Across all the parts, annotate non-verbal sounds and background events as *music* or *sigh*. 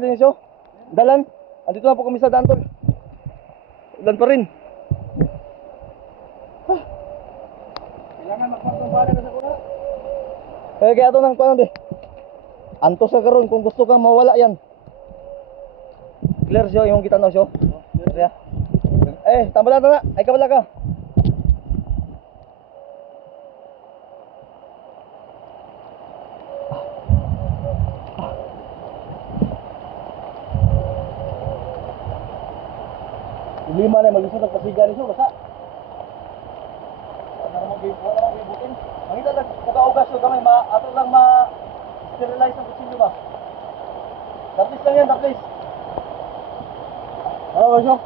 Clear na din siya. Dalan. Andito na po kami sa daan tol. Ulan pa rin. Kailangan magpapambala na sa kuna. Eh kaya ito nang paano be. Antos ka karon kung gusto kang mawala yan. Clear siya yung kita na siya. Kaya. Eh, tambala na na. Ay kabala ka. Lima na malusot ang pasiga ni naman gi wala naman gibutin. Mangita lang uga-ugas yo gamay ma ato lang ma sterilize ang kutsilyo ba. Tapos lang yan, tapos. Ano ba siya?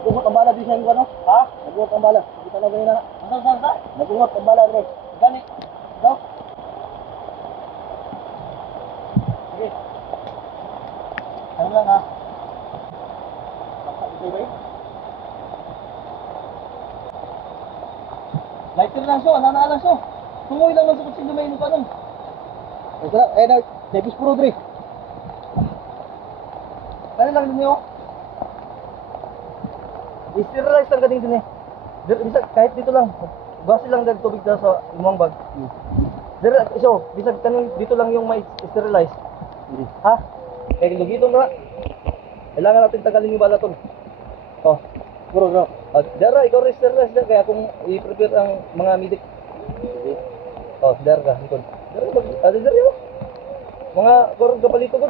Nagungot ang bala di siya yung ano? Ha? Nagungot ang bala. Kita na ganyan na. Ano sa sa? Nagungot ang bala rin. Gani. Daw. Sige. Ano lang ha? Basta ito ba eh? Lighter lang siya, wala na lang siya. Tungoy lang lang sa kutsilyo may inupa nun. Eh, tara, eh, na, Davis Pro Dre. Kaya lang din niyo. I-sterilize lang kading din eh. Bisa, kahit dito lang. Base lang ng tubig na sa imong bag. Dir, iso, bisa kanin dito lang yung may sterilize. Ha? Eh, lugito na. Kailangan natin tagalin yung bala tol. Oh. Puro bro. Oh, Dara, ikaw rin sterilize na kaya kung i-prepare ang mga medic. Oh, Dara ka, likod. Dara, mag, ah, Dara yun. Mga korong kapalito ko.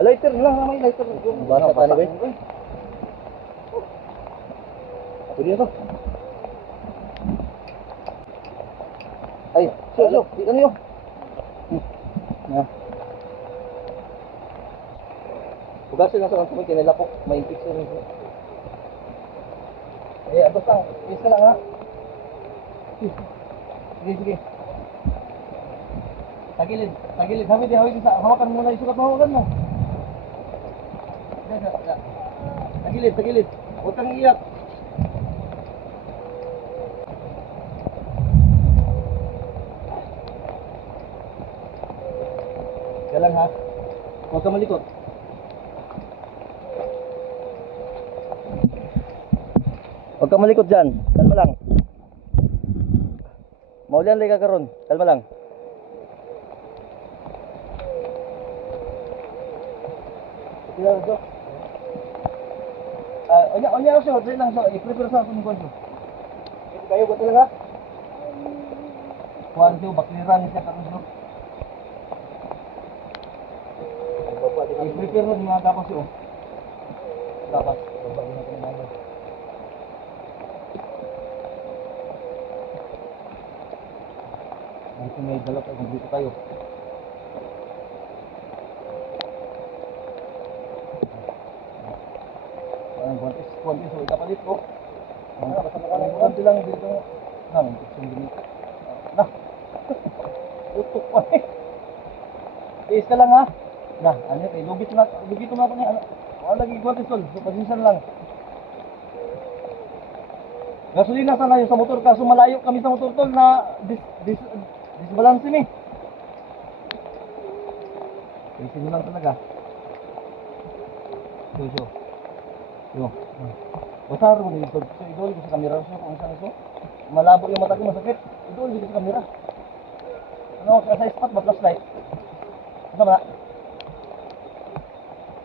Lighter lang naman, lighter. Basa pa ba? Pwede na to. Ay, siyo. Di ano yun? Hmm. Na. Hugasin lang sa tumig, kinilapok. May infection rin. Eh, abos lang. Isa lang ha. Sige, sige. Tagilid, tagilid. Hamid. Isa. Hawakan muna yung sukat mo, hawakan mo. Tagilid, tagilid. Huwag kang iyak. Yan lang ha. Huwag kang malikot. Huwag kang malikot dyan. Kalma lang. Maulian lang ka karon. Kalma lang. Ilang so? Ah, onya onya so, dili lang so, i-prepare sa akong konso. Ito kayo ba talaga? Kuan so, bakliran siya karon so. I-prepare mo mga kapas yo. Kapas, babagi na tayo mga. May may dala pa dito tayo. Ang kontis, kontis, so ikapalit ko. Ang konti lang dito. Na, *laughs* ang dito. Na. Tutok pa eh. Tiis ka lang ha. Na, ano kay lugit na, lugit na ako ni ano. Wala lagi kontis tol, so pasensya na lang. Gasolina sana yung sa motor kaso malayo kami sa motor tol na dis, dis, disbalance ni. Kasi lang talaga. So. Yo. Basta ro ni idol. So idol ko sa kamera so kung saan ito. Malabo yung mata ko masakit. Idol dito sa kamera. Ano sa sa spot ba flashlight? Ano ba?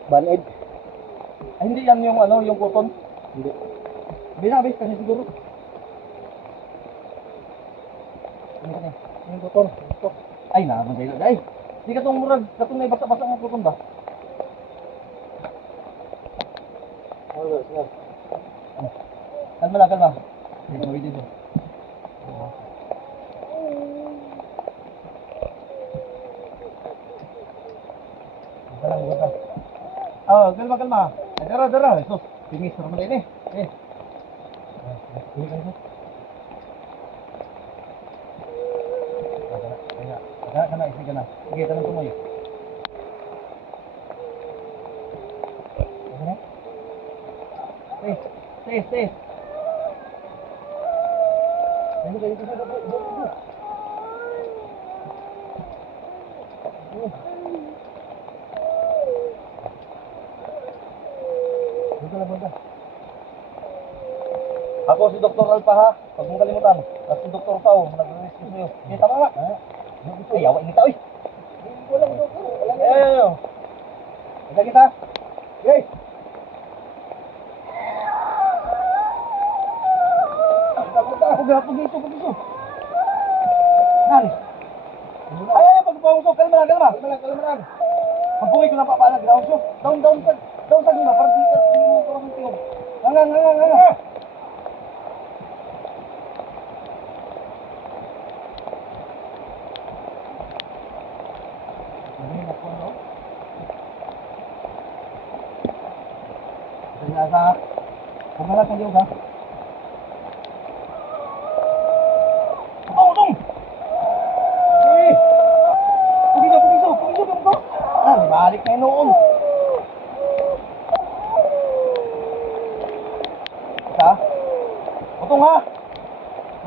Banid. Ay, hindi yan yung ano, yung cotton. Hindi. Binabi kasi siguro. Ano kanya? Yung cotton. Ito. Ay, naman kayo. Ay, di ka itong murag, katong may basa-basa ng cotton ba? Oh, sige. Kalma lang, kalma. Sige, mawid dito. Kalma, kalma. Oh, kalma, kalma. Dara, dara. Sus, tingis naman din eh. Eh. Ah, kalma. Ah, kana, kana. Kana, kana, isi kana. Sige, tanong tumoy. Ano? Stay, stay. Ano kayo sa banda. Ako si Dr. Alpa ha. Huwag mong kalimutan. At si Dr. Pao, nag-rescue sa'yo. Okay, tama nga. Ay, yawa kita, oy. Wala. Wala Ay, ay, ay. Kita kita. Yay! Gapag ito, pag ito. Nani? Ay, ay, pagpapusok. Kalma lang, kalma. Kalma lang, kalma lang. Ang pungay ko na papalag. Down, so. Down, down, down. Down, down, down. Para dito, hindi mo parang tingog. Hangang, hangang, hangang. Kaya sa pumalag ng Diyos Ah, balik na noon. Isa? Utong ha!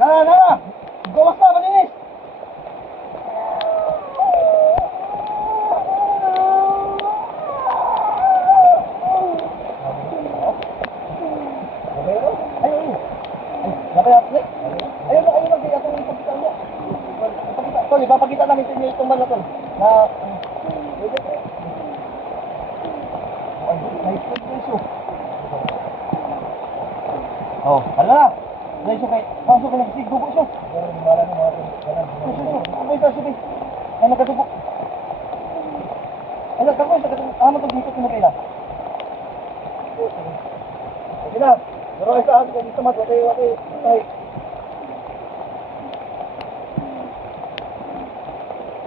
Na, na, na! Gawas na, malinis! Ayun, ayun. Ay, ay, ayun na, ayun na, kaya itong ipagkita niya. Ipagkita. Tol, ipapakita namin sa inyo itong bala, tol. Na, nice one. Oh, hala. One kay, pasok ka na kasi, dugo siya. Wala na mga. Suso, suso. Sabay sa, sabay. Ay, nagkatubo. Ay, nagkatubo, nagkatubo. Tama itong dito, kinukay na. Okay na. Pero ay sa gusto mat, wakay, wakay. Ay,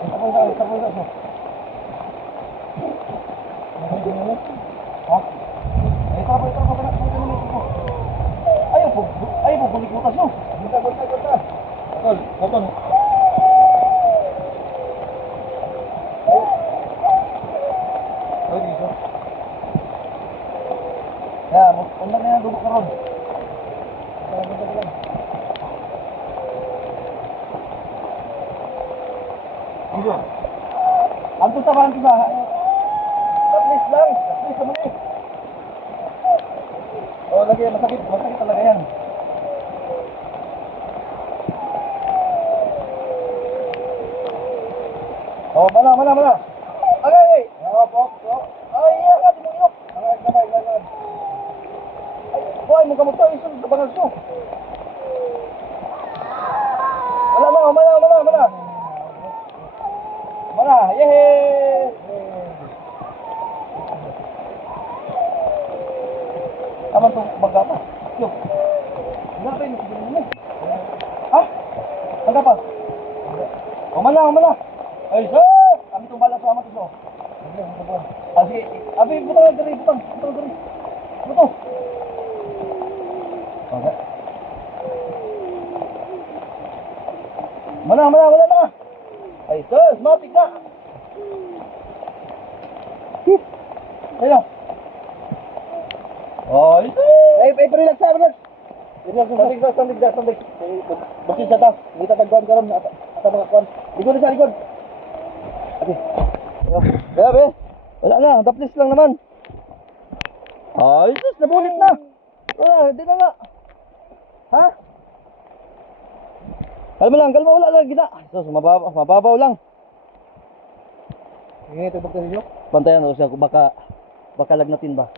tapos na, tapos na. Ha? Ay, tapos, tapos, tapos, tapos, tapos, Ayaw po, butas no. Bunta, bunta, bunta. Tol, botol. Ay, dito. Ya, undan na yan, duduk ka ron. Bunta, bunta, bunta. Dito. Anto sa bahan kita. Taplis lang, taplis naman eh. Oh, lagi masakit, masakit talaga yan. Oh, mana, mana, mana. Agay! Oo, pop, pop. Ay, iya mo inok. Langad, kamay, langad. Ay, boy, mo kamot to, isun sa bangal ko. Wala na, mana, mana, mana. Mana, yehe! Aman tong bangga pa. Yo. Wala pa yun, sige mo. Ha? Bangga pa? Mana, mana. Ay, sir! Kami tong bala sa amat ito. Ah, sige. Abi, buto na diri, buto. Buto na diri. Buto. Okay. Mana, mana, wala na. Ay, sus, matik na. Ayun. Ay, sus. Ay, ay, relax, relax. Relax, sandig na, sandig na, sandig. Basi sa ta. Hindi ta tagkuhan karon at at mga kuhan. Likod na sa likod. Okay. Kaya be, wala na, taplis lang naman. Ay, sus, nabulit na. Wala, hindi na nga. Ha? Kalma lang, kalma, wala lang, kita. Sus, mababaw, mababaw lang. Sige, ito bukta ninyo. Bantayan mo siya, baka, baka lagnatin ba?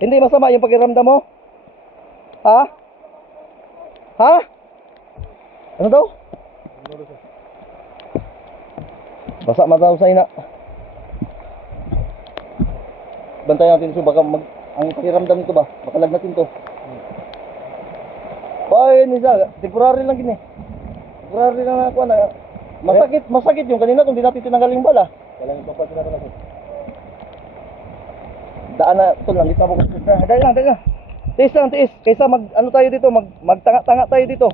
Hindi masama yung pakiramdam mo? Ha? Ha? Ano daw? Basa man daw sa ina. Bantayan natin so baka mag ang pakiramdam nito ba? Baka lagnatin to. Bay, ni sa temporary lang gini. Temporary lang ako na. Masakit, masakit yung kanina kung di natin tinanggal yung bala. Walang ipapat na ako. Daan na, ito lang, kita mo ko. Dali lang, dali lang. Tiis lang, tiis. Kaysa mag, ano tayo dito, mag, magtanga-tanga tayo dito.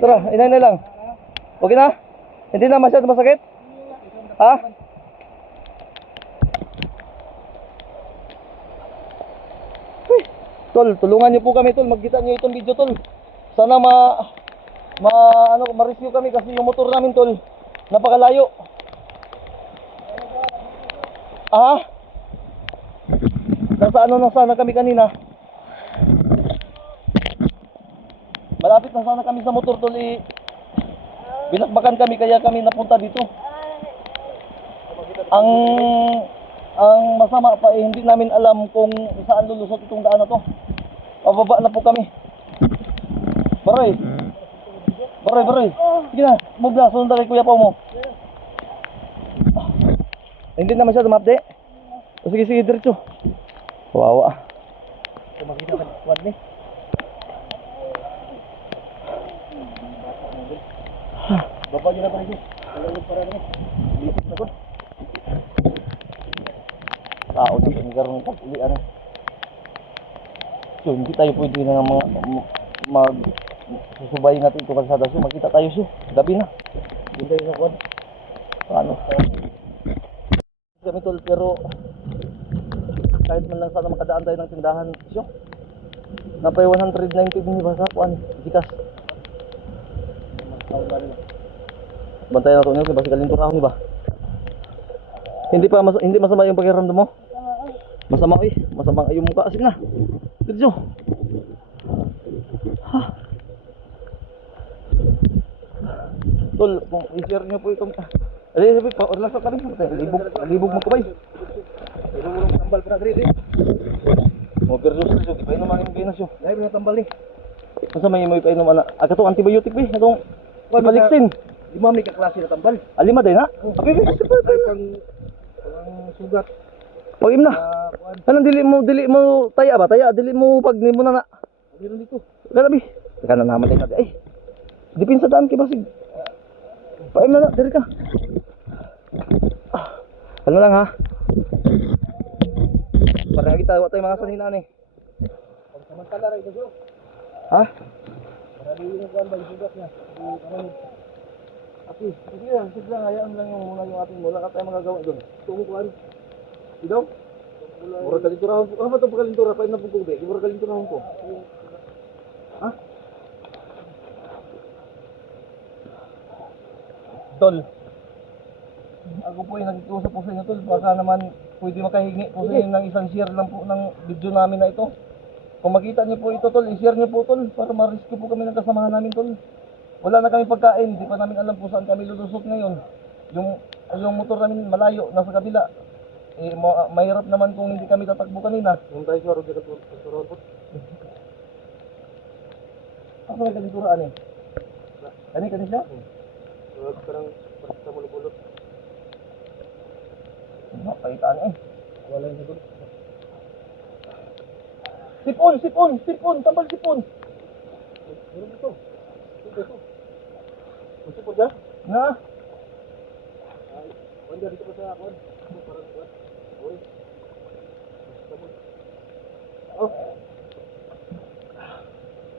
Tara, inay na lang. Okay na? Hindi na masyado masakit? Ha? Tol, tulungan niyo po kami tol, magkita niyo itong video tol. Sana ma ma ano ma-rescue kami kasi yung motor namin tol napakalayo. Ah? Nasa ano na sana kami kanina. Malapit na sana kami sa motor tol eh. Binakbakan kami kaya kami napunta dito. Ang ang masama pa eh, hindi namin alam kung saan lulusot itong daan na to. Pababa na po kami. Baroy. Baroy, baroy. Sige na, move na. Sunod kay Kuya Pao mo. Hindi na masyado mapde. O sige, sige, diretso. Kawawa. Kung makita ka, ni. Nyo na pa rin. Tagalog para na. Bisit na ko. Tao dito, hindi karoon ng pag-ulian. So, hindi tayo pwede na ng mga mag susubay natin ito kalsada so makita tayo so gabi na hindi tayo sa kwan paano kami tol pero kahit man lang sana makadaan tayo ng tindahan so napay 190 din ba sa kwan jikas bantayan natin yun kasi kalintura ako ni ba hindi pa mas, hindi masama yung pakiramdam mo masama eh masama yung mukha sige na Dirjo Tol, kung i-share niyo po itong... Ali, sabi, pa-orlas ka rin. Libog, libog ba Pero mo nang tambal para diri. Mo pero sus, sus, ipainom ang impinas yun. Dai mo tambal ni. Masa may mo ipainom ana. Aga to antibiotic ba? Itong Maliksin. Di mo may kaklase na tambal. Alima din ha? Abi, Ay pang pang sugat. Pag na. Ah. Anong dili mo, dili mo, taya ba? Taya, dili mo pag ni mo na na. Meron dito. Galabi. Teka na naman tayo. Ay, dipin sa daan kay Basig. Paim na na, diri ka. Ah, ano lang ha? Para kita wa tayo mga sanina ni. Pag samantala ito. Ha? Para di yung kuan ba yung sugat niya. Di ano Api, sige lang, sige lang, hayaan lang yung muna yung ating mula ka tayo magagawa doon. tumo kuan. Ikaw? Mura kalinturahan po. Ah, mato pa kalintura, paim na po kube. Mura kalinturahan po. Ha? Tol. Ako po ay nakikiusap po sa inyo, Tol. Baka naman pwede makahingi po sa inyo ng isang share lang po ng video namin na ito. Kung makita niyo po ito, Tol, i-share niyo po, Tol, para ma-rescue po kami ng kasamahan namin, Tol. Wala na kami pagkain, di pa namin alam kung saan kami lulusot ngayon. Yung, yung motor namin malayo, nasa kabila. Eh, ma- mahirap naman kung hindi kami tatakbo kanina. Yung tayo sa ko sa po. Ako na kalinturaan eh. Kani, kani siya? Wag parang parang sa mulubulot. No, paitaan eh. Wala yung sagot. Sipon, sipon, sipon, tambal sipon. Meron dito. Dito. Gusto po dyan? Na, Ay, wanda dito pa sa. Ito parang kuan. Oy. Oh.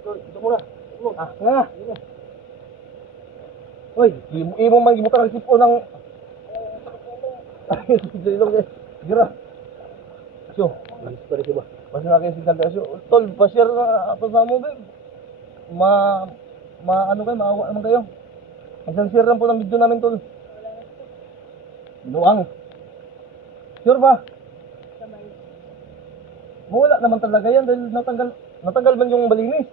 Tol, ito muna. Ah, nga. Hoy, imo man gibutan ang sipon ng Ay, *laughs* silong eh. Gira. So, pa rin ba? Basta na kayo signal tayo. Tol, pa-share na ako sa mo, babe. Ma, ma, ano kayo, maawa naman kayo. Share lang po ng video namin, tol. Luang. Sure ba? Mawala naman talaga yan dahil natanggal, natanggal man yung balinis.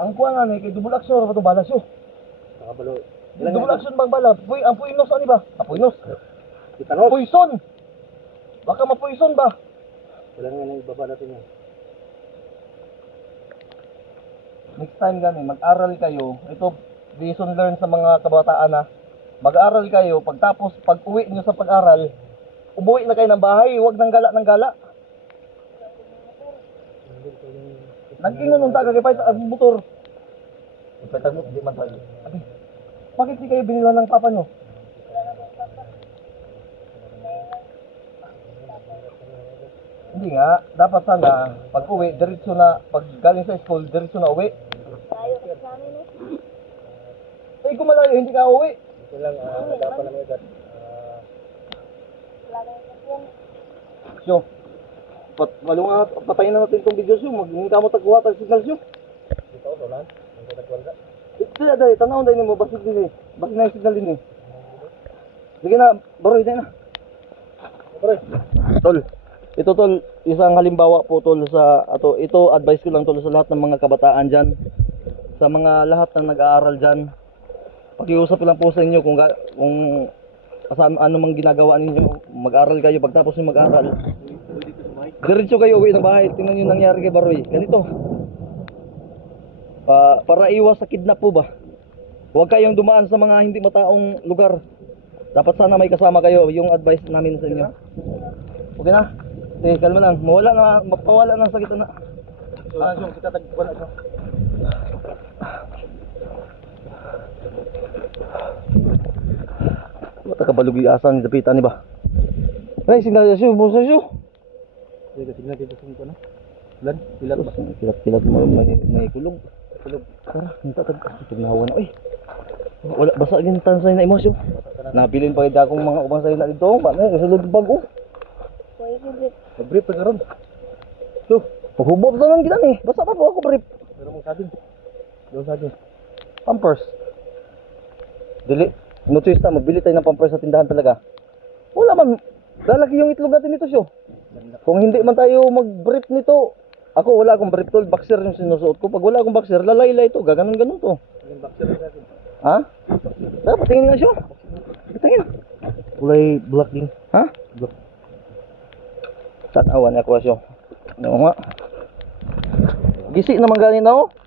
Ang kuha nga, kay double action, ano ba ito, balas yun. Nakabalo. Double action bang bala? Puy, ang puinos, ano ba? Ah, puinos. Kita no? Poison! Baka mapoison ba? Wala nga na ibaba natin yan. next time gani, mag-aral kayo. Ito, lesson learn sa mga kabataan na mag-aral kayo, pagtapos, pag uwi nyo sa pag-aral, umuwi na kayo ng bahay, huwag nang gala ng gala. Nag-ingon nung taga, kaya ang motor. Ipay tag di man tayo. Bakit di kayo binila ng papa nyo? Hindi nga, dapat sana, pag uwi, diretso na, pag galing sa school, diretso na uwi. Eh, kung malayo, hindi ka uwi. Ito lang, uh, nagapan naman agad. Ah, So, pat, malunga, patayin na natin itong video siyo, maghinta mo tagkuha tag signal siyo. ako, Roland. Ang katagwan ka. Ito dahil, tanaw dahil mo, basig din eh. Basig na yung signal din eh. Sige na, baroy din na. Pre, Tol, Ito tol, isang halimbawa po tol sa ato ito advice ko lang tol sa lahat ng mga kabataan diyan. Sa mga lahat ng nag-aaral diyan. Pakiusap lang po sa inyo kung kung asam, ano mang ginagawa ninyo, mag-aral kayo pagtapos niyo mag-aral. Diretso kayo uwi ng bahay. Tingnan niyo nangyari kay Baroy. Ganito. Pa, para iwas sa kidnap po ba? Huwag kayong dumaan sa mga hindi mataong lugar. Dapat sana may kasama kayo, yung advice namin sa inyo. Okay na? Eh, kalma lang. Mawala na, mapawala ng sakit na. Ah, so, kita tag wala siya. Mata ka balugi asan ni dapitan ni ba? Ay, sinala siya, busa siya. Sige, tingnan dito sa ko na. Lan, pilat ba? Kilat-kilat mo, may, may kulog. Kulog. Tara, hinta tag. Tignawa na. Uy. Wala, basa din tansay na emosyon. Nabilin pa kita akong mga umasay na dito. Paano, kasulod ng bago. Mag-brief pa karon. So, paghubot na lang kita ni. Basta pa ako brief. Pero mong saging. Daw saging. Pampers. Dili. Notice na, mabili tayo ng pampers sa tindahan talaga. Wala man. Lalaki yung itlog natin nito siyo. Kung hindi man tayo mag-brief nito, ako wala akong brief tol, boxer yung sinusuot ko. Pag wala akong boxer, lalayla ito, gaganon-ganon to. Ha? Tara, patingin nga siya. Patingin. Kulay black din. Ha? Black. Saan awan ako siya? Oo nga. Gisi naman ganin ako.